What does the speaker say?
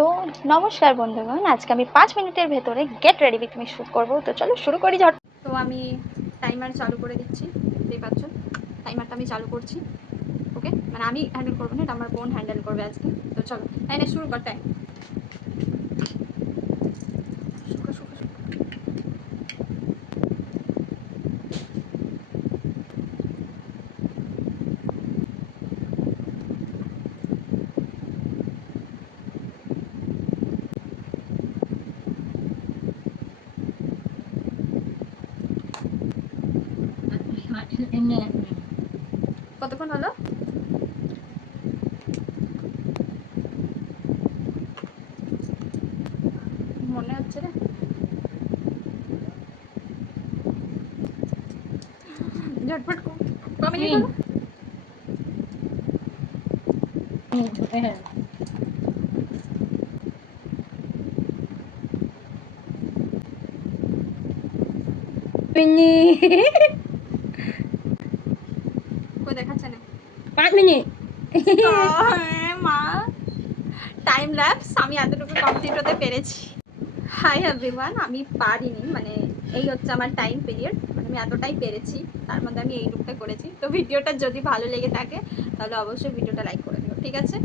তো নমস্কার বন্ধুগণ, আজকে আমি 5 মিনিটের ভেতরে get ready with me shoot করবো। তো চলো শুরু করি ঝট। তো আমি টাইমার চালু করে দিচ্ছি, দেখতেই পাচ্ছ টাইমারটা আমি চালু করছি। ওকে, মানে আমি হ্যান্ডেল করবো না, এটা আমার বোন হ্যান্ডেল করবে আজকে। তো চলো টাইমে শুরু কর। টাইম কতক্ষণ হলো? মনে হচ্ছে রে, ঝটপট কমে গেল। কই দেখাচ্ছে না 5 মিনিট। মা। টাইম ল্যাপস আমি এতটুকু কমপ্লিট হতে পেরেছি। হাই এভরিওয়ান, আমি পারিনি, মানে এই হচ্ছে আমার টাইম পিরিয়ড, মানে আমি এতটাই পেরেছি, তার মধ্যে আমি এই লুকটা করেছি। তো ভিডিওটা যদি ভালো লেগে থাকে তাহলে অবশ্যই ভিডিওটা লাইক করে দিও, ঠিক আছে?